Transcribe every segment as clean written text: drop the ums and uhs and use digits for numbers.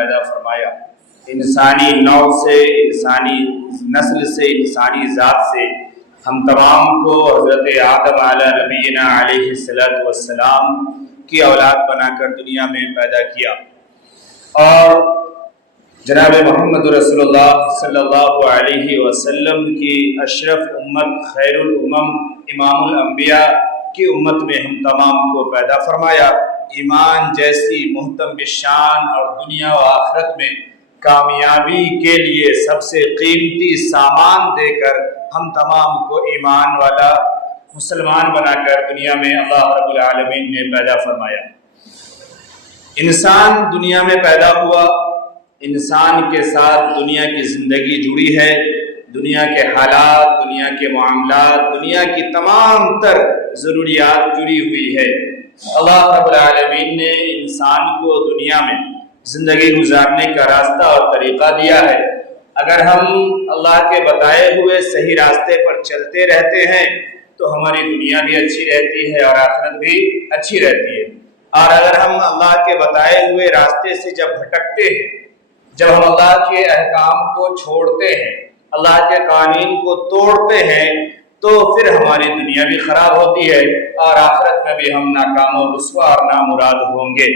پیدا فرمایا۔ انسانی نوع سے، انسانی نسل سے، انسانی ذات سے ہم تمام کو حضرت آدم علیہ نبینا علیہ السلام کی اولاد بنا کر دنیا میں پیدا کیا، اور جناب محمد رسول اللہ صلی اللہ علیہ وسلم کی اشرف امت، خیر الامم، امام الانبیاء کی امت میں ہم تمام کو پیدا فرمایا۔ ایمان جیسی محتم بشان اور دنیا و آخرت میں کامیابی کے لیے سب سے قیمتی سامان دے کر ہم تمام کو ایمان والا مسلمان بنا کر دنیا میں اللہ رب العالمین نے پیدا فرمایا۔ انسان دنیا میں پیدا ہوا، انسان کے ساتھ دنیا کی زندگی جڑی ہے، دنیا کے حالات، دنیا کے معاملات، دنیا کی تمام تر ضروریات جڑی ہوئی ہے۔ اللہ رب العالمین نے انسان کو دنیا میں زندگی گزارنے کا راستہ اور طریقہ دیا ہے۔ اگر ہم اللہ کے بتائے ہوئے صحیح راستے پر چلتے رہتے ہیں تو ہماری دنیا بھی اچھی رہتی ہے اور آخرت بھی اچھی رہتی ہے، اور اگر ہم اللہ کے بتائے ہوئے راستے سے جب بھٹکتے ہیں، جب ہم اللہ کے احکام کو چھوڑتے ہیں، اللہ کے قوانین کو توڑتے ہیں، تو پھر ہماری دنیا بھی خراب ہوتی ہے اور آخرت میں بھی ہم ناکام و رسوا اور نامراد ہوں گے۔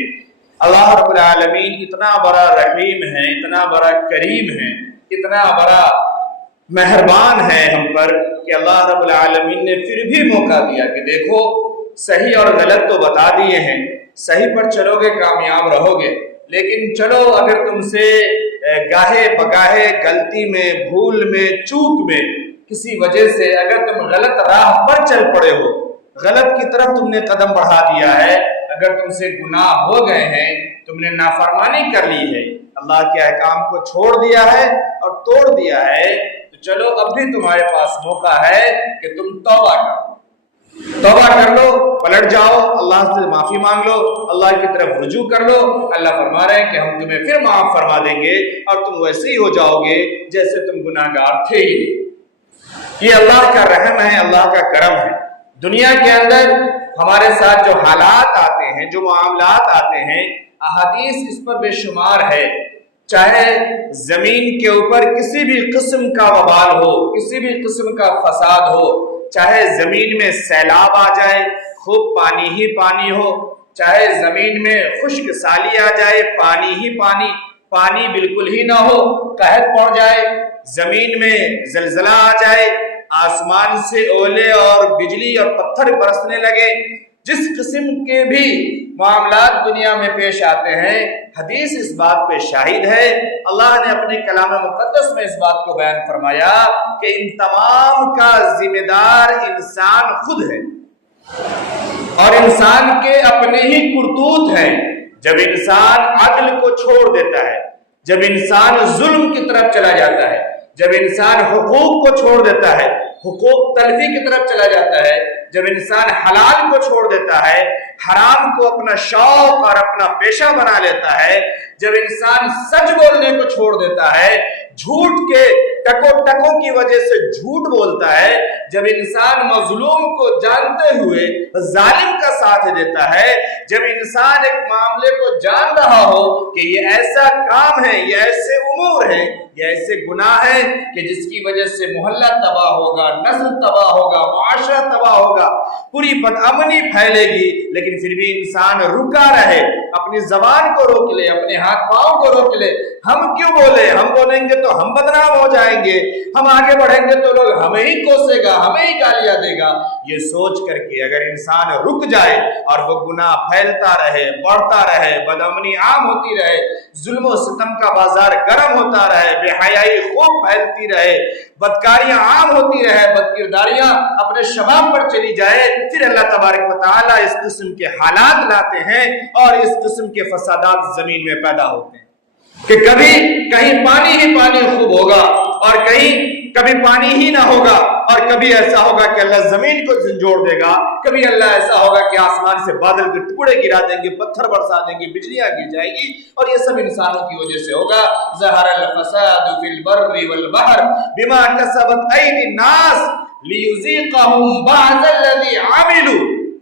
اللہ رب العالمین اتنا بڑا رحیم ہے، اتنا بڑا کریم ہے، اتنا بڑا مہربان ہے ہم پر کہ اللہ رب العالمین نے پھر بھی موقع دیا کہ دیکھو صحیح اور غلط تو بتا دیے ہیں، صحیح پر چلو گے کامیاب رہو گے، لیکن چلو اگر تم سے گاہے بگاہے غلطی میں، بھول میں، چوک میں، کسی وجہ سے اگر تم غلط راہ پر چل پڑے ہو، غلط کی طرف تم نے قدم بڑھا دیا ہے، اگر تم سے گناہ ہو گئے ہیں، تم نے نافرمانی کر لی ہے، اللہ کے احکام کو چھوڑ دیا ہے اور توڑ دیا ہے، تو چلو اب بھی تمہارے پاس موقع ہے کہ تم توبہ کر لو، پلٹ جاؤ، اللہ سے معافی مانگ لو، اللہ کی طرف رجوع کر لو۔ اللہ فرما رہے ہیں کہ ہم تمہیں پھر معاف فرما دیں گے اور تم ویسے ہی ہو جاؤ گے جیسے تم گناہگار تھے ہی۔ یہ اللہ کا رحم ہے، اللہ کا کرم ہے۔ دنیا کے اندر ہمارے ساتھ جو حالات آتے ہیں، جو معاملات آتے ہیں، احادیث اس پر بے شمار ہے۔ چاہے زمین کے اوپر کسی بھی قسم کا وبال ہو، کسی بھی قسم کا فساد ہو، چاہے زمین میں سیلاب آ جائے، خوب پانی ہی پانی ہو، چاہے زمین میں خشک سالی آ جائے، پانی ہی پانی، پانی بالکل ہی نہ ہو، قحط پڑ جائے، زمین میں زلزلہ آ جائے، آسمان سے اولے اور بجلی اور پتھر برسنے لگے، جس قسم کے بھی معاملات دنیا میں پیش آتے ہیں، حدیث اس بات پہ شاہد ہے۔ اللہ نے اپنے کلام مقدس میں اس بات کو بیان فرمایا کہ ان تمام کا ذمہ دار انسان خود ہے، اور انسان کے اپنے ہی کرتوت ہیں۔ جب انسان عدل کو چھوڑ دیتا ہے، جب انسان ظلم کی طرف چلا جاتا ہے، جب انسان حقوق کو چھوڑ دیتا ہے، حقوق تلفی کی طرف چلا جاتا ہے، جب انسان حلال کو چھوڑ دیتا ہے، حرام کو اپنا شوق اور اپنا پیشہ بنا لیتا ہے، جب انسان سچ بولنے کو چھوڑ دیتا ہے، جھوٹ کے ٹکوں کی وجہ سے جھوٹ بولتا ہے، جب انسان مظلوم کو جانتے ہوئے ظالم کا ساتھ دیتا ہے، جب انسان ایک معاملے کو جان رہا ہو کہ یہ ایسا کام ہے، یہ ایسے امور ہیں، یہ ایسے گناہ ہیں کہ جس کی وجہ سے محلہ تباہ ہوگا، نسل تباہ ہوگا، معاشرہ تباہ ہوگا، پوری بدامنی پھیلے گی، لیکن پھر بھی انسان رکا رہے، اپنی زبان کو روک لے، اپنے ہاتھ پاؤں کو روک لے۔ ہم کیوں بولے؟ ہم بولیں گے تو ہم بدنام ہو جائیں گے، ہم آگے بڑھیں گے تو لوگ ہمیں ہی کوسے گا، ہمیں ہی گالیاں دے گا۔ یہ سوچ کر کے اگر انسان رک جائے اور وہ گناہ پھیلتا رہے، بڑھتا رہے، بدامنی عام ہوتی رہے، ظلم و ستم کا بازار گرم ہوتا رہے، بے حیائی خوب پھیلتی رہے، بدکاریاں عام ہوتی رہے، بدکرداریاں اپنے شباب پر چلی جائے، پھر اللہ تبارک و تعالیٰ اس قسم کے حالات لاتے ہیں اور اس قسم کے فسادات زمین میں پیدا ہوتے ہیں کہ کبھی کہیں پانی ہی پانی خوب ہوگا اور کبھی پانی ہی نہ ہوگا، اور کبھی ایسا ہوگا کہ اللہ زمین کو جھنجھوڑ دے گا، کبھی اللہ ایسا ہوگا کہ آسمان سے بادل کے ٹکڑے گرا دیں گے، پتھر برسا دیں گے، بجلیاں گر جائے گی، اور یہ سب انسانوں کی وجہ سے ہوگا۔ ظہر الفساد فی البر والبحر بما کسبت ایدی الناس لیذیقہم بعض الذی عملوا۔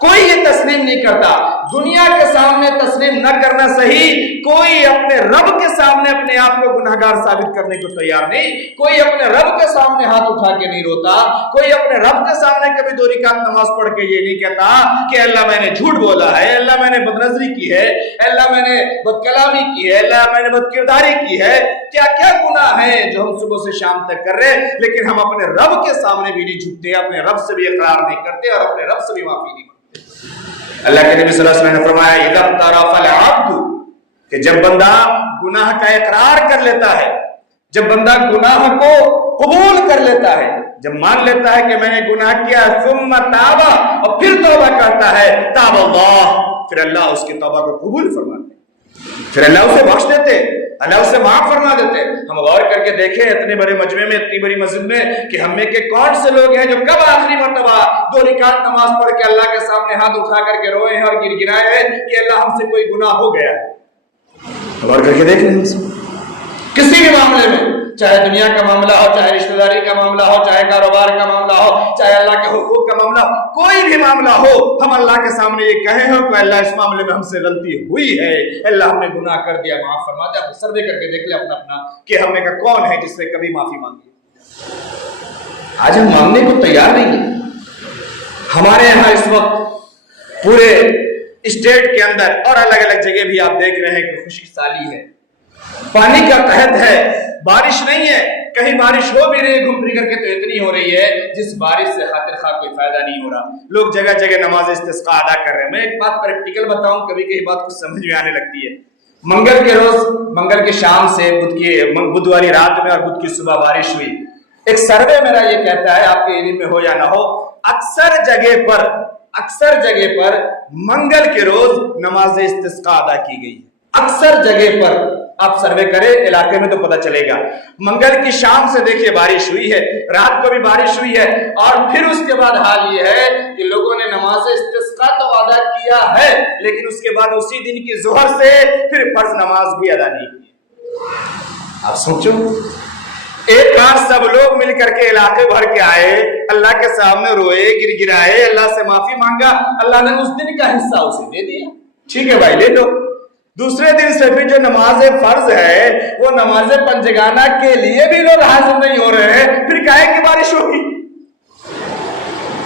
کوئی یہ تسلیم نہیں کرتا. دنیا کے سامنے تسلیم نہ کرنا صحیح, کوئی اپنے رب کے سامنے اپنے آپ کو گناہگار ثابت کرنے کو تیار نہیں. کوئی اپنے رب کے سامنے ہاتھ اٹھا کے نہیں روتا. کوئی اپنے رب کے سامنے کبھی 2 رکعت نماز پڑھ کے یہ نہیں کہتا کہ اللہ میں نے جھوٹ بولا ہے, اللہ میں نے بدنظری کی ہے, اللہ میں نے بدکلامی کی ہے, اللہ میں نے بدکرداری کی ہے. کیا کیا گناہ ہیں جو ہم صبح سے شام تک کر رہے ہیں, لیکن ہم اپنے رب کے سامنے بھی نہیں جھکتے, اپنے رب سے بھی اقرار نہیں کرتے اور اپنے رب سے بھی معافی نہیں. اللہ کے نبی صلی اللہ علیہ وسلم نے فرمایا اذا اعترف العبد, کہ جب بندہ گناہ کا اقرار کر لیتا ہے, جب بندہ گناہ کو قبول کر لیتا ہے, جب مان لیتا ہے کہ میں نے گناہ کیا, ثم تاب, اور پھر توبہ کرتا ہے, تاب اللہ, پھر اللہ اس کی توبہ کو قبول فرماتے, پھر اللہ اسے بخش دیتے, اللہ اسے معاف فرما دیتے. ہم غور کر کے دیکھیں اتنے بڑے مجمع میں, اتنی بڑی مسجد میں, کہ ہم میں کے کون سے لوگ ہیں جو کب آخری مرتبہ 2 رکعت نماز پڑھ کے اللہ کے سامنے ہاتھ اٹھا کر کے روئے ہیں اور گر گرائے ہیں کہ اللہ ہم سے کوئی گناہ ہو گیا ہے. غور کر کے دیکھ لیں, کسی بھی معاملے میں, چاہے دنیا کا معاملہ ہو, چاہے رشتہ داری کا معاملہ ہو, چاہے کاروبار کا معاملہ ہو, چاہے اللہ کے حقوق کا معاملہ ہو, کوئی بھی معاملہ ہو, ہم اللہ کے سامنے یہ کہیں ہو کہ اللہ اس معاملے میں ہم سے غلطی ہوئی ہے, اللہ ہم نے گناہ کر دیا, معاف فرما دے. آپ سروے کر کے دیکھ لیں اپنا اپنا کہ ہم میں کا کون ہے جس نے کبھی معافی مانگی. آج ہم مانگنے کو تیار نہیں ہیں. ہمارے یہاں اس وقت پورے اسٹیٹ کے اندر اور الگ الگ جگہ بھی آپ دیکھ رہے ہیں کہ خشک سالی ہے, پانی کا قحط ہے, بارش نہیں ہے, کہیں بارش ہو بھی رہی گھوم پھر کر کے تو اتنی ہو رہی ہے جس بارش سے خاطر خواہ کوئی فائدہ نہیں ہو رہا. لوگ جگہ جگہ نماز استسقاء ادا کر رہے ہیں. میں ایک بات پریکٹیکل بتاؤں, کبھی کبھی بات کچھ سمجھ میں آنے لگتی ہے. منگل کے روز, منگل کی شام سے بدھ والی رات میں اور بدھ کی صبح بارش ہوئی. ایک سروے میرا یہ کہتا ہے, آپ کے علم میں ہو یا نہ ہو, اکثر جگہ پر منگل کے روز نماز استسقاء ادا کی گئی. اکثر جگہ پر آپ سروے کریں علاقے میں تو پتہ چلے گا. منگل کی شام سے دیکھیے بارش ہوئی ہے, رات کو بھی بارش ہوئی ہے, اور پھر اس کے بعد حال یہ ہے کہ لوگوں نے نماز استسقاء تو ادا کیا ہے, لیکن اس کے بعد اسی دن کی ظہر سے پھر فرض نماز بھی ادا نہیں کی. آپ سوچو, ایک بار سب لوگ مل کر کے علاقے بھر کے آئے, اللہ کے سامنے روئے, گر گرائے, اللہ سے معافی مانگا, اللہ نے اس دن کا حصہ اسے دے دیا. ٹھیک ہے بھائی, لے لو. دوسرے دن سے بھی جو نماز فرض ہے وہ نماز پنجگانہ کے لیے بھی لوگ حاضر نہیں ہو رہے ہیں, پھر کہے کہ بارش ہوگی.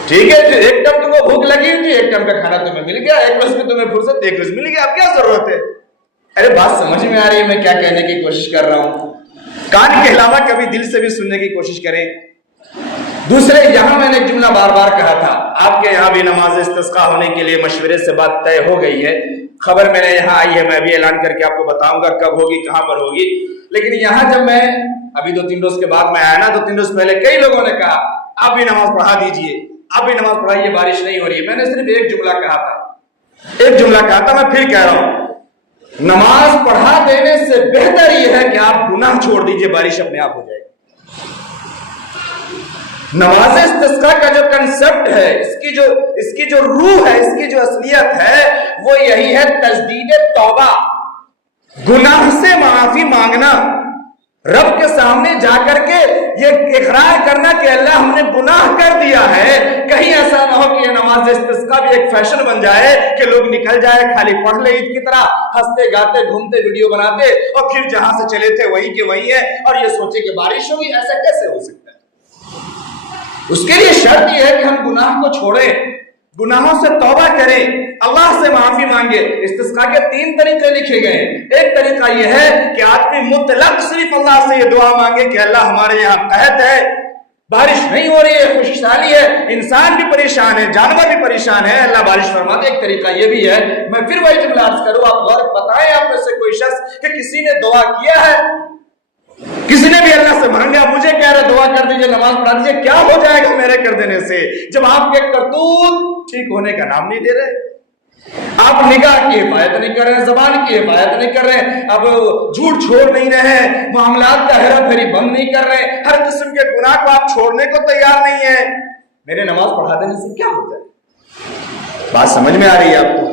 ٹھیک ہے, ایک ٹائم تم کو بھوک لگی تھی, ایک ٹائم کا کھانا تمہیں مل گیا, ایک روز میں تمہیں فرصت, ایک روز مل گیا, اب کیا ضرورت ہے؟ ارے بات سمجھ میں آ رہی ہے میں کیا کہنے کی کوشش کر رہا ہوں؟ کان کے علاوہ کبھی دل سے بھی سننے کی کوشش کریں. دوسرے, یہاں میں نے ایک جملہ بار بار کہا تھا, آپ کے یہاں بھی نماز استسقاء ہونے کے لیے مشورے سے بات طے ہو گئی ہے. خبر میں نے یہاں آئی ہے, میں بھی اعلان کر کے آپ کو بتاؤں گا کب ہوگی, کہاں پر ہوگی. لیکن یہاں جب میں ابھی 2-3 روز کے بعد میں آیا نا, 2-3 روز پہلے کئی لوگوں نے کہا آپ بھی نماز پڑھا دیجئے, آپ بھی نماز پڑھائیے, بارش نہیں ہو رہی ہے. میں نے صرف ایک جملہ کہا تھا, میں پھر کہہ رہا ہوں, نماز پڑھا دینے سے بہتر یہ ہے کہ آپ گناہ چھوڑ دیجئے, بارش اپنے آپ ہو جائے گی. نماز استسقاء کا جو کنسپٹ ہے, اس کی جو روح ہے, اس کی جو اصلیت ہے, وہ یہی ہے تجدید توبہ, گناہ سے معافی مانگنا, رب کے سامنے جا کر کے یہ اقرار کرنا کہ اللہ ہم نے گناہ کر دیا ہے. کہیں ایسا نہ ہو کہ یہ نماز استسقاء بھی ایک فیشن بن جائے کہ لوگ نکل جائے, خالی پڑھ لے عید کی طرح, ہنستے گاتے گھومتے ویڈیو بناتے, اور پھر جہاں سے چلے تھے وہی کے وہی ہے, اور یہ سوچے کہ بارش ہوگی. ایسا کیسے ہو سکتا ہے؟ اس کے لیے شرط یہ ہے کہ ہم گناہ کو چھوڑیں, گناہوں سے توبہ کریں, اللہ سے معافی مانگے. استسقاء کے 3 طریقے لکھے گئے ہیں. ایک طریقہ یہ ہے کہ آدمی مطلق صرف اللہ سے یہ دعا مانگے کہ اللہ ہمارے یہاں قحط ہے, بارش نہیں ہو رہی ہے, خشک سالی ہے, انسان بھی پریشان ہے, جانور بھی پریشان ہے, اللہ بارش فرما دے. ایک طریقہ یہ بھی ہے. میں پھر وہی جملہ عرض کروں, آپ غور بتائیں آپ میں سے کوئی شخص کہ کسی نے دعا کیا ہے, کسی نے بھی اللہ سے مانگا, مجھے کہہ رہے دعا کر دیجئے, نماز پڑھا دیجئے, کیا ہو جائے گا میرے کر دینے سے, جب آپ کے کرتوت ٹھیک ہونے کا نام نہیں دے رہے, آپ نگاہ کی حفاظت نہیں کر رہے, زبان کی حفاظت نہیں کر رہے, اب جھوٹ چھوڑ نہیں رہے, معاملات کا ہیرا پھیری بند نہیں کر رہے, ہر قسم کے گناہ کو آپ چھوڑنے کو تیار نہیں ہے, میرے نماز پڑھا دینے سے کیا ہو جائے؟ بات سمجھ میں آ رہی ہے آپ کو؟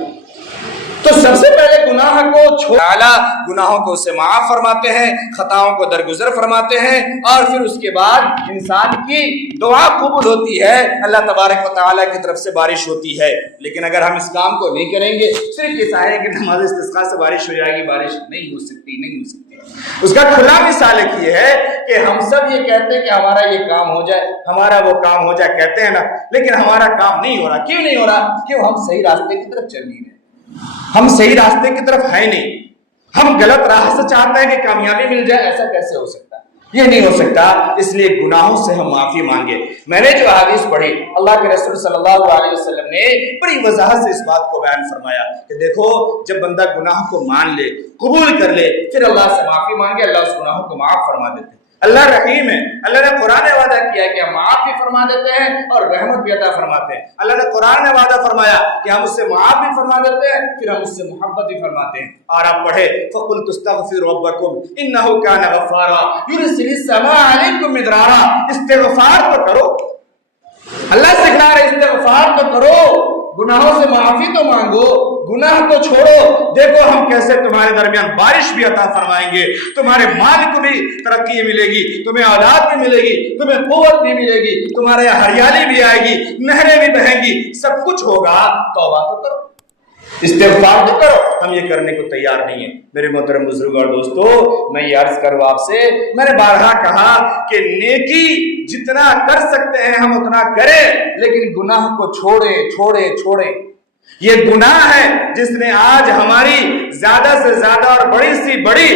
تو سب سے پہلے گناہ کو چھوڑا، گناہوں کو اسے معاف فرماتے ہیں، خطاؤں کو درگزر فرماتے ہیں، اور پھر اس کے بعد انسان کی دعا قبول ہوتی ہے، اللہ تبارک و تعالیٰ کی طرف سے بارش ہوتی ہے۔ لیکن اگر ہم اس کام کو نہیں کریں گے، صرف یہ چاہیں کہ نماز استسقاء سے بارش ہو جائے گی، بارش نہیں ہو سکتی، نہیں ہو سکتی۔ اس کا کھلا مثال ایک یہ ہے کہ ہم سب یہ کہتے ہیں کہ ہمارا یہ کام ہو جائے، ہمارا وہ کام ہو جائے، کہتے ہیں نا، لیکن ہمارا کام نہیں ہو رہا۔ کیوں نہیں ہو رہا؟ کیوں ہم صحیح راستے کی طرف چل نہیں رہے، ہم صحیح راستے کی طرف ہے نہیں، ہم غلط راہ سے چاہتے ہیں کہ کامیابی مل جائے۔ ایسا کیسے ہو سکتا ہے؟ یہ نہیں ہو سکتا۔ اس لیے گناہوں سے ہم معافی مانگے۔ میں نے جو حدیث پڑھی، اللہ کے رسول صلی اللہ علیہ وسلم نے بڑی وضاحت سے اس بات کو بیان فرمایا کہ دیکھو، جب بندہ گناہ کو مان لے، قبول کر لے، پھر اللہ سے معافی مانگے، اللہ اس گناہوں کو معاف فرما دیتے ہیں۔ اللہ رحیم ہے، اللہ نے قرآن میں وعدہ کیا ہے کہ ہم معاف بھی فرما دیتے ہیں اور رحمت بھی عطا فرماتے ہیں۔ اللہ نے قرآن میں وعدہ فرمایا کہ ہم اس سے معاف بھی فرما دیتے ہیں، پھر ہم اس سے محبت بھی فرماتے ہیں۔ اور آپ پڑھے فَقُلْتُ اسْتَغْفِرُوا رَبَّكُمْ إِنَّهُ كَانَ غَفَّارًا يُرْسِلِ السَّمَاءَ عَلَيْكُمْ مِدْرَارًا۔ استغفار تو کرو، اللہ سکھلا رہے استغفار تو کرو، گناہوں سے معافی تو مانگو، گناہ کو چھوڑو۔ دیکھو ہم کیسے تمہارے درمیان بارش بھی عطا فرمائیں گے، تمہارے مال کو بھی ترقی ملے گی، تمہیں اولاد بھی ملے گی، تمہیں قوت بھی ملے گی، تمہارے ہریالی بھی آئے گی، نہریں بھی بہیں گی، سب کچھ ہوگا۔ توبہ تو کرو، استغفار تو کرو۔ ہم یہ کرنے کو تیار نہیں ہیں۔ میرے محترم بزرگ اور دوستو، میں یہ عرض کروں آپ سے، میں نے بارہا کہا کہ نیکی جتنا کر سکتے ہیں ہم اتنا کریں، لیکن گناہ کو چھوڑیں۔ یہ گناہ ہے جس نے آج ہماری زیادہ سے زیادہ اور بڑی سی بڑی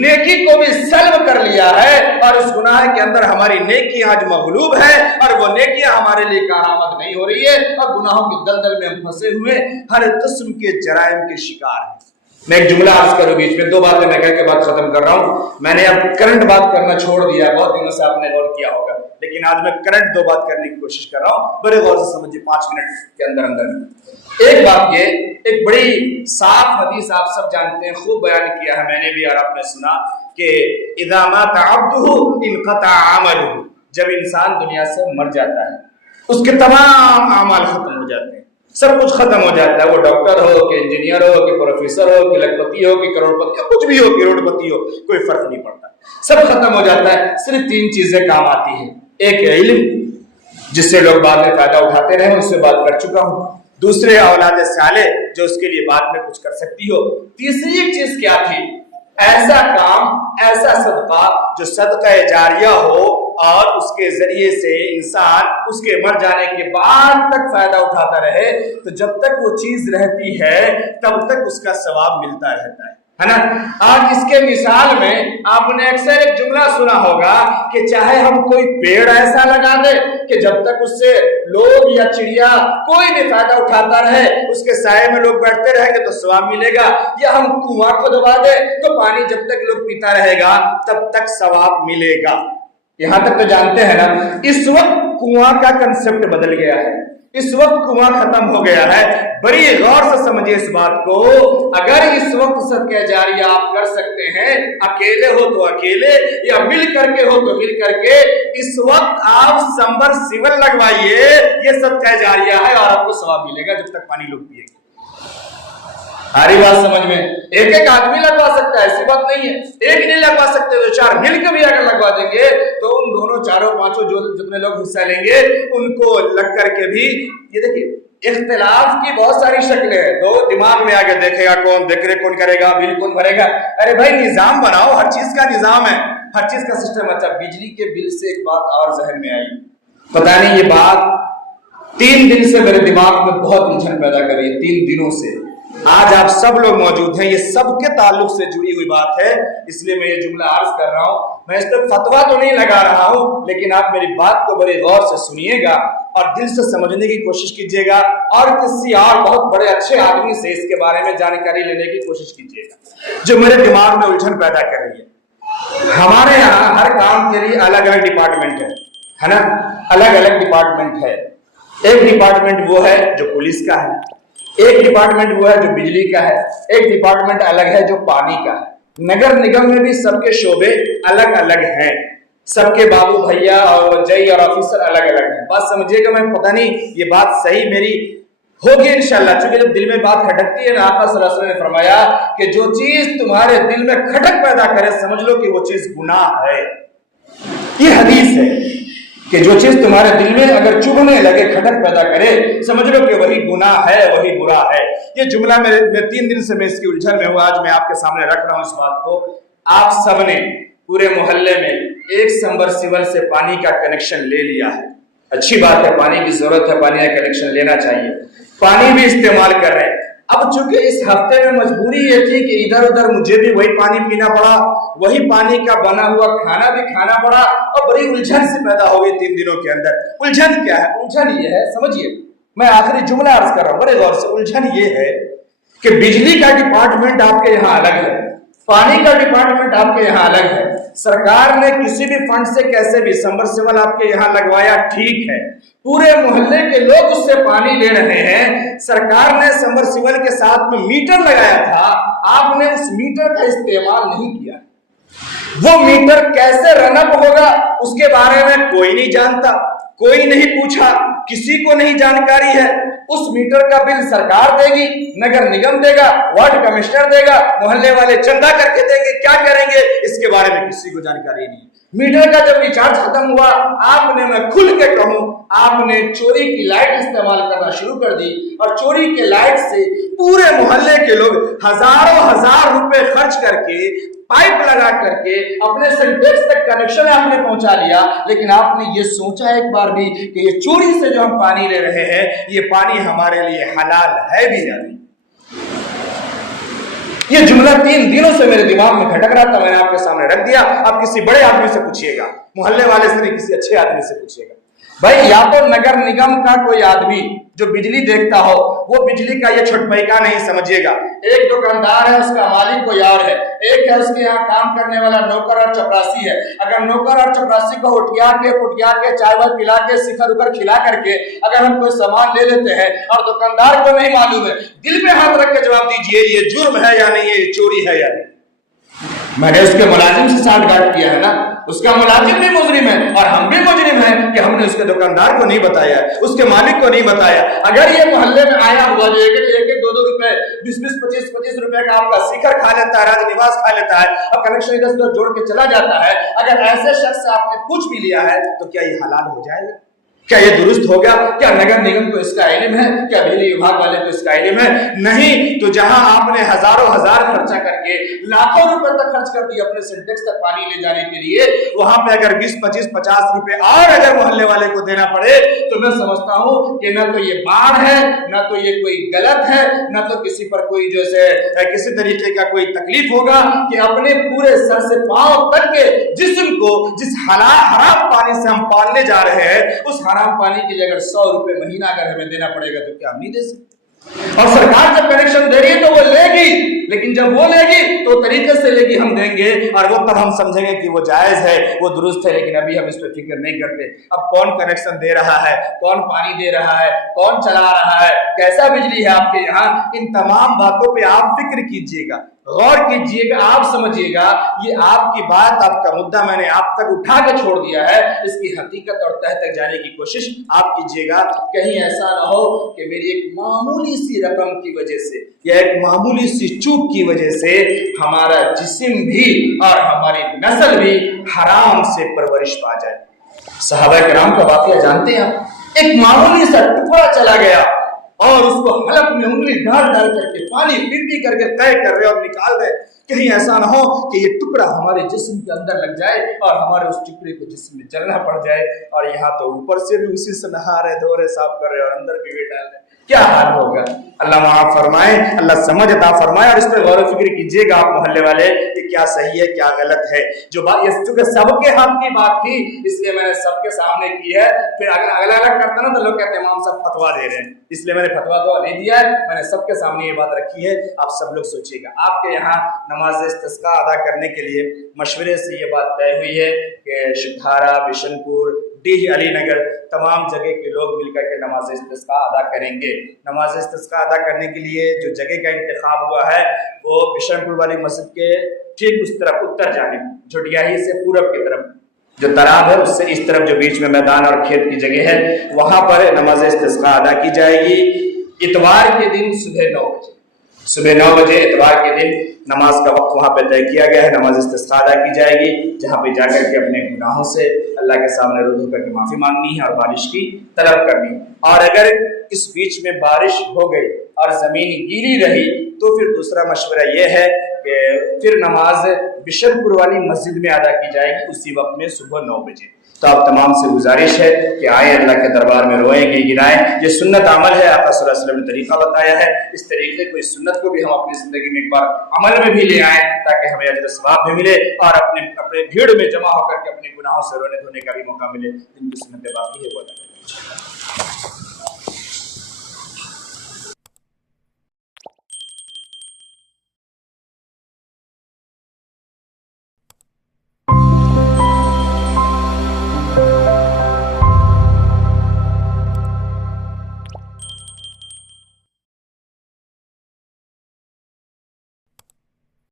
نیکی کو بھی سلب کر لیا ہے، اور اس گناہ کے اندر ہماری نیکی آج مغلوب ہے، اور وہ نیکیاں ہمارے لیے کارآمد نہیں ہو رہی ہے، اور گناہوں کے دلدل میں ہم پھنسے ہوئے ہر قسم کے جرائم کے شکار ہیں۔ میں ایک جملہ عرض کروں، بیچ میں دو باتیں میں کہہ کے بات ختم کر رہا ہوں۔ میں نے اب کرنٹ بات کرنا چھوڑ دیا، بہت دنوں سے آپ نے غور کیا ہوگا، لیکن آج میں کرنٹ دو بات کرنے کی کوشش کر رہا ہوں، بڑے غور سے سمجھیے، 5 منٹ کے اندر۔ ایک بات یہ، ایک بڑی صاف حدیث آپ سب جانتے ہیں، خوب بیان کیا ہے میں نے بھی اور آپ نے سنا، کہ اذا مات عبدہ انقطع عملہ، جب انسان دنیا سے مر جاتا ہے اس کے تمام اعمال ختم ہو جاتے ہیں، سب کچھ ختم ہو جاتا ہے، وہ ڈاکٹر ہو کہ انجینئر ہو کہ پروفیسر ہو کہ لکھپتی ہو کہ کروڑ پتی ہو، کچھ بھی ہو، کروڑ پتی ہو، کوئی فرق نہیں پڑتا، سب ختم ہو جاتا ہے۔ صرف 3 چیزیں کام آتی ہیں، ایک علم جس سے لوگ بعد میں فائدہ اٹھاتے رہے، اس سے بات کر چکا ہوں، دوسرے اولاد صالح جو اس کے لیے بعد میں کچھ کر سکتی ہو، تیسری ایک چیز کیا تھی؟ ایسا کام، ایسا صدقہ جو صدقہ جاریہ ہو اور اس کے ذریعے سے انسان اس کے مر جانے کے بعد تک فائدہ اٹھاتا رہے، تو جب تک وہ چیز رہتی ہے تب تک اس کا ثواب ملتا رہتا ہے نا۔ آج اس کے مثال میں آپ نے اکثر ایک جملہ سنا ہوگا کہ چاہے ہم کوئی پیڑ ایسا لگا دے کہ جب تک اس سے لوگ یا چڑیا کوئی بھی فائدہ اٹھاتا رہے، اس کے سائے میں لوگ بیٹھتے رہیں گے تو ثواب ملے گا، یا ہم کنواں کھودوا دے تو پانی جب تک لوگ پیتا رہے گا تب تک ثواب ملے گا۔ یہاں تک تو جانتے ہیں نا، اس وقت کنواں کا کنسپٹ بدل گیا ہے، اس وقت کنواں ختم ہو گیا ہے۔ بڑی غور سے سمجھے اس بات کو، اگر اس وقت صدقہ جاریہ آپ کر سکتے ہیں، اکیلے ہو تو اکیلے یا مل کر کے ہو تو مل کر کے، اس وقت آپ سمرسیبل لگوائیے، یہ صدقہ جاریہ ہے اور آپ کو ثواب ملے گا جب تک پانی لوگ پیے گا۔ ساری بات سمجھ میں، ایک آدمی لگوا سکتا ہے، ایسی بات نہیں ہے، ایک نہیں لگوا سکتے تو 4 مل کے بھی اگر لگوا دیں گے تو ان دونوں 4 5 جو جتنے لوگ حصہ لیں گے ان کو لگ کر کے بھی۔ یہ دیکھیے اختلاف کی بہت ساری شکلیں ہیں، تو دماغ میں آگے دیکھے گا کون، ذکر کون کرے گا، بل کون بھرے گا۔ ارے بھائی نظام بناؤ، ہر چیز کا نظام ہے، ہر چیز کا سسٹم۔ اچھا، بجلی کے بل سے ایک بات اور ذہن میں آئی، پتہ نہیں یہ بات 3 دن سے میرے دماغ میں بہت الجھن پیدا کر رہی ہے، 3 دنوں سے۔ آج آپ سب لوگ موجود ہیں، یہ سب کے تعلق سے جڑی ہوئی بات ہے، اس لیے میں یہ جملہ عرض کر رہا ہوں۔ میں اس پہ فتویٰ تو نہیں لگا رہا ہوں، لیکن آپ میری بات کو بڑے غور سے سنیے گا اور دل سے سمجھنے کی کوشش کیجیے گا، اور کسی اور بہت بڑے اچھے آدمی سے اس کے بارے میں جانکاری لینے کی کوشش کیجیے گا جو میرے دماغ میں الجھن پیدا کر رہی ہے۔ ہمارے یہاں ہر کام کے لیے الگ الگ ڈپارٹمنٹ ہے نا، الگ الگ ڈپارٹمنٹ ہے۔ ایک ڈپارٹمنٹ وہ ہے جو پولیس کا ہے، ایک ڈپارٹمنٹ وہ ہے جو بجلی کا ہے، ایک ڈپارٹمنٹ الگ ہے جو پانی کا ہے۔ نگر نگم میں بھی سب کے شعبے الگ الگ ہیں، سب کے بابو بھیا اور جئی اور آفیسر الگ الگ ہیں۔ بات سمجھیے گا، میں پتہ نہیں یہ بات صحیح میری ہوگی انشاءاللہ. چونکہ جب دل میں بات کھٹکتی ہے نا، آقا صلی اللہ علیہ وسلم نے فرمایا کہ جو چیز تمہارے دل میں کھٹک پیدا کرے سمجھ لو کہ وہ چیز گناہ ہے. یہ حدیث ہے کہ جو چیز تمہارے دل میں اگر چبھنے لگے، کھٹک پیدا کرے، سمجھ لو کہ وہی گناہ ہے، وہی برا ہے. یہ جملہ میں 3 دن سے میں اس کی الجھن میں ہوں. آج میں آپ کے سامنے رکھ رہا ہوں اس بات کو. آپ سب نے پورے محلے میں ایک سمرسیبل سے پانی کا کنیکشن لے لیا ہے. اچھی بات ہے، پانی کی ضرورت ہے، پانی کا کنیکشن لینا چاہیے. پانی بھی استعمال کر رہے ہیں. اب چونکہ اس ہفتے میں مجبوری یہ تھی کہ ادھر ادھر مجھے بھی وہی پانی پینا پڑا، وہی پانی کا بنا ہوا کھانا بھی کھانا پڑا، اور بڑی الجھن سے پیدا ہو گئی 3 دنوں کے اندر. الجھن کیا ہے؟ الجھن یہ ہے، سمجھیے، میں آخری جملہ عرض کر رہا ہوں بڑے غور سے. الجھن یہ ہے کہ بجلی کا ڈپارٹمنٹ آپ کے یہاں الگ ہے، پانی کا ڈپارٹمنٹ آپ کے یہاں الگ ہے. سرکار نے کسی بھی فنڈ سے کیسے بھی سمرسیبل آپ کے یہاں لگوایا، ٹھیک ہے، پورے محلے کے لوگ اس سے پانی لے رہے ہیں. سرکار نے سمرسیبل کے ساتھ میں میٹر لگایا تھا، آپ نے اس میٹر کا استعمال نہیں کیا. وہ میٹر کیسے رن اپ ہوگا اس کے بارے میں کوئی نہیں جانتا، کوئی نہیں پوچھا، کسی کو نہیں جانکاری ہے. اس میٹر کا بل سرکار دے گی، نگر نگم دے گا، وارڈ کمشنر دے گا، محلے والے چندہ کر کے دیں گے، کیا کریں گے اس کے بارے میں کسی کو جانکاری نہیں. میٹر کا جب ریچارج ختم ہوا، آپ نے، میں کھل کے کہوں، آپ نے چوری کی لائٹ استعمال کرنا شروع کر دی، اور چوری کے لائٹ سے پورے محلے کے لوگ ہزاروں ہزار روپے خرچ کر کے، پائپ لگا کر کے اپنے سنٹیکس تک کنیکشن آپ نے پہنچا لیا. لیکن آپ نے یہ سوچا ایک بار بھی کہ یہ چوری سے جو ہم پانی لے رہے ہیں، یہ پانی ہمارے لیے حلال ہے بھی یا نہیں؟ یہ جملہ 3 دنوں سے میرے دماغ میں کھٹک رہا تھا، میں نے آپ کے سامنے رکھ دیا. آپ کسی بڑے آدمی سے پوچھیے گا، محلے والے سے نہیں، کسی اچھے آدمی سے پوچھیے گا. بھائی یا تو نگر نگم کا کوئی آدمی جو بجلی دیکھتا ہو، وہ بجلی کا یہ چھٹپائی کا نہیں سمجھیے گا. ایک دکاندار ہے، اس کا مالک کوئی اور ہے، ایک ہے اس کے یہاں کام کرنے والا نوکر اور چپراسی ہے. اگر نوکر اور چپراسی کو اٹھیا کے چائے وائے پلا کے سکھر اکر کھلا کر کے اگر ہم کوئی سامان لے لیتے ہیں اور دکاندار کو نہیں معلوم ہے، دل پہ ہاتھ رکھ کے جواب دیجئے یہ جرم ہے یا نہیں، یہ چوری ہے یا نہیں. میں نے اس کے ملازم سے سانٹھ گانٹھ کیا ہے نا، اس کا ملازم بھی مجرم ہے اور ہم بھی مجرم ہیں کہ ہم نے اس کے دکاندار کو نہیں بتایا، اس کے مالک کو نہیں بتایا. اگر یہ محلے میں آیا ہوا جو ایک 2 روپے 20 25 روپے کا آپ کا سکر کھا لیتا ہے، راج نواس کھا لیتا ہے، اور کنیکشن ادھر سے جوڑ کے چلا جاتا ہے، اگر ایسے شخص سے آپ نے پوچھ بھی لیا ہے تو کیا یہ حلال ہو جائے گا؟ کیا یہ درست ہوگا؟ کیا نگر نگم کو اس کا علم ہے؟ کیا بجلی وبھاگ والے کو اس کا علم ہے؟ نہیں. تو جہاں آپ نے ہزاروں ہزار خرچہ کر کے لاکھوں روپے تک خرچ کر دی اپنے سنٹیکس تک پانی لے جانے کے لیے، وہاں پہ اگر 20 25 50 روپے اور اگر محلے والے کو دینا پڑے تو میں سمجھتا ہوں کہ نہ تو یہ باڑ ہے، نہ تو یہ کوئی غلط ہے، نہ تو کسی پر کوئی جیسے کسی طریقے کا کوئی تکلیف ہوگا کہ اپنے پورے سر سے پاؤں تک کے جسم کو جس حرام پانی سے ہم پالنے جا رہے ہیں، اس حرام پانی کے لیے اگر 100 روپے مہینہ اگر ہمیں دینا پڑے گا تو کیا ہم نہیں دے سکتے؟ اور سرکار جب کنیکشن دے رہی ہے تو وہ لے گی، لیکن جب وہ لے گی تو طریقے سے لے گی، ہم دیں گے، اور وہ تب ہم سمجھیں گے کہ وہ جائز ہے، وہ درست ہے. لیکن ابھی ہم اس پہ فکر نہیں کرتے. اب کون کنیکشن دے رہا ہے، کون پانی دے رہا ہے، کون چلا رہا ہے، کیسا بجلی ہے آپ کے یہاں، ان تمام باتوں پہ آپ فکر کیجئے گا، غور کیجئے گا، آپ سمجھیے گا. یہ آپ کی بات، آپ کا مدعا میں نے آپ تک اٹھا کے چھوڑ دیا ہے، اس کی حقیقت اور تہ تک جانے کی کوشش آپ کیجئے گا. کہیں ایسا نہ ہو کہ میری ایک معمولی سی رقم کی وجہ سے یا ایک معمولی سی چوک کی وجہ سے ہمارا جسم بھی اور ہماری نسل بھی حرام سے پرورش پا جائے. صحابہ کرام کا واقعہ جانتے ہیں آپ؟ ایک معمولی سا ٹکڑا چلا گیا اور اس کو حلق میں انگلی ڈال ڈال کر کے پانی پی کر کے طے کر رہے اور نکال رہے. کہیں ایسا نہ ہو کہ یہ ٹکڑا ہمارے جسم کے اندر لگ جائے اور ہمارے اس ٹکڑے کو جسم میں جلنا پڑ جائے، اور یہاں تو اوپر سے بھی اسی سے نہا رہے، دھو رہے، صاف کر رہے اور اندر بھی ڈال رہے. کیا حال ہوگا؟ اللہ معاف فرمائے، اللہ سمجھ عطا فرمائے. اور اس پہ غور و فکر کیجئے گا آپ محلے والے کہ کیا صحیح ہے کیا غلط ہے. جو بات یہ چونکہ سب کے حق کی بات تھی اس لیے میں نے سب کے سامنے کی ہے. پھر اگر اگلا الگ کرتا نا تو لوگ کہتے ہیں امام صاحب فتوا دے رہے ہیں، اس لیے میں نے فتوا تو نہیں دیا ہے، میں نے سب کے سامنے یہ بات رکھی ہے. آپ سب لوگ سوچیے گا. آپ کے یہاں نماز استسقاء ادا کرنے کے لیے مشورے سے یہ بات طے ہوئی ہے کہ شکھارا، بشن پور، ڈیہ، علی نگر، تمام جگہ کے لوگ مل کر کے نماز استسقاء ادا کریں گے. نماز استسقاء ادا کرنے کے لیے جو جگہ کا انتخاب ہوا ہے وہ بشن پور والی مسجد کے ٹھیک اس طرف اتر جانب، جھٹیاہی سے پورب کی طرف جو تالاب ہے اس سے اس طرف جو بیچ میں میدان اور کھیت کی جگہ ہے، وہاں پر نماز استسقاء ادا کی جائے گی. اتوار کے دن صبح 9 بجے، صبح 9 بجے اتوار کے دن نماز کا وقت وہاں پہ طے کیا گیا ہے. نماز استسقاء ادا کی جائے گی، جہاں پہ جا کر کے اپنے گناہوں سے اللہ کے سامنے رجوع کر کے معافی مانگنی ہے اور بارش کی طلب کرنی ہے. اور اگر اس بیچ میں بارش ہو گئی اور زمین گیلی رہی تو پھر دوسرا مشورہ یہ ہے کہ پھر نماز بشر پور والی مسجد میں ادا کی جائے گی اسی وقت میں صبح 9 بجے. تو آپ تمام سے گزارش ہے کہ آئیں اللہ کے دربار میں روئیں گے گنائیں. یہ سنت عمل ہے، آقا صلی اللہ علیہ وسلم نے طریقہ بتایا ہے. اس طریقے کو، اس سنت کو بھی ہم اپنی زندگی میں ایک بار عمل میں بھی لے آئیں تاکہ ہمیں اجر ثواب بھی ملے اور اپنے بھیڑ میں جمع ہو کر کے اپنے گناہوں سے رونے دھونے کا بھی موقع ملے. جن کی سنتیں باقی ہے وہ ادا کریں.